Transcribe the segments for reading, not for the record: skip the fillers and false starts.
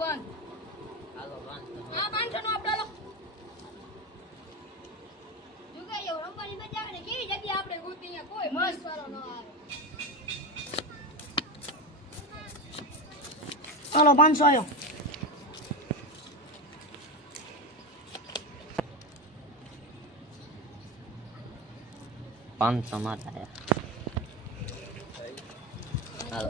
બંધ હાલો 500 હા 500 નો આપણે લો જુગાર એવો રમવાની મજા આવે ને કેવી જગ્યા આપણે ગોતી અહીંયા કોઈ મસ્ત વાળો ન આવે ચાલો 500 આવ્યો 500 માતા હાલો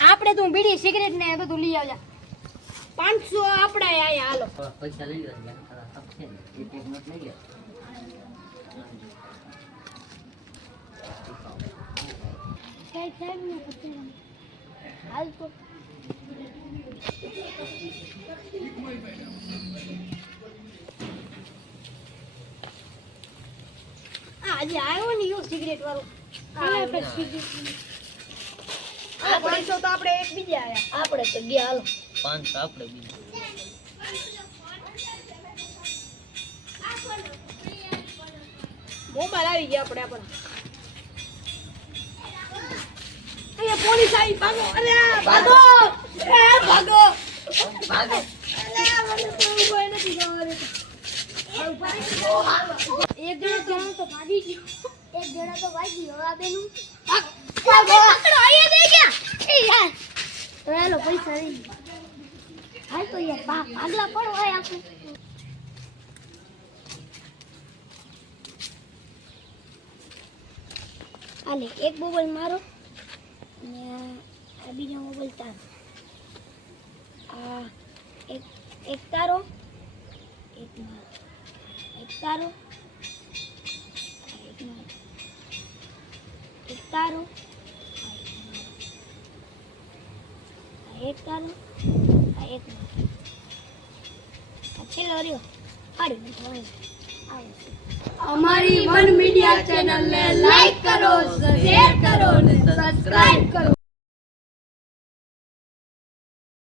આપણે તું બીડી સિગરેટ ને બધું લઈ આવજા 500 આપણે આયા હાલો પૈસા લઈ લો એક નોટ લઈ લો સાહેબ ને પૂછે હાલ તો આજે આવ્યો ને યો સિગરેટ વાળો આપણે સિગરેટ આ 500 તો આપણે એક બીજા આયા આપણે તો ગયા હાલો 500 આપણે બીજું મોબાઈલ આવી ગયા આપણે અહીંયા પોલીસ આવી ભાગો અરે ભાગો એ ભાગો ભાગો અરે મને તો કોઈ નથી ખબર એક જણો તો ભાગી ગયો એક જણો તો ભાગી ગયો આ બેનું પકડો આયા દે ગયા એ યાર રેલો પૈસા લઈ હાલ તો યાર ભાગલા પણ હોય આપણે આલે એક મોબાઈલ મારો ને આ બીજો મોબાઈલ તારો આ એક તારો એક મારો એક તારો એક મારો એક તારો એક તારો એક મારો આ છેલ્લો રહ્યો હાડી અમારી વન મીડિયા ચેનલ ને લાઈક કરો શેર કરો અને સબસ્ક્રાઇબ કરો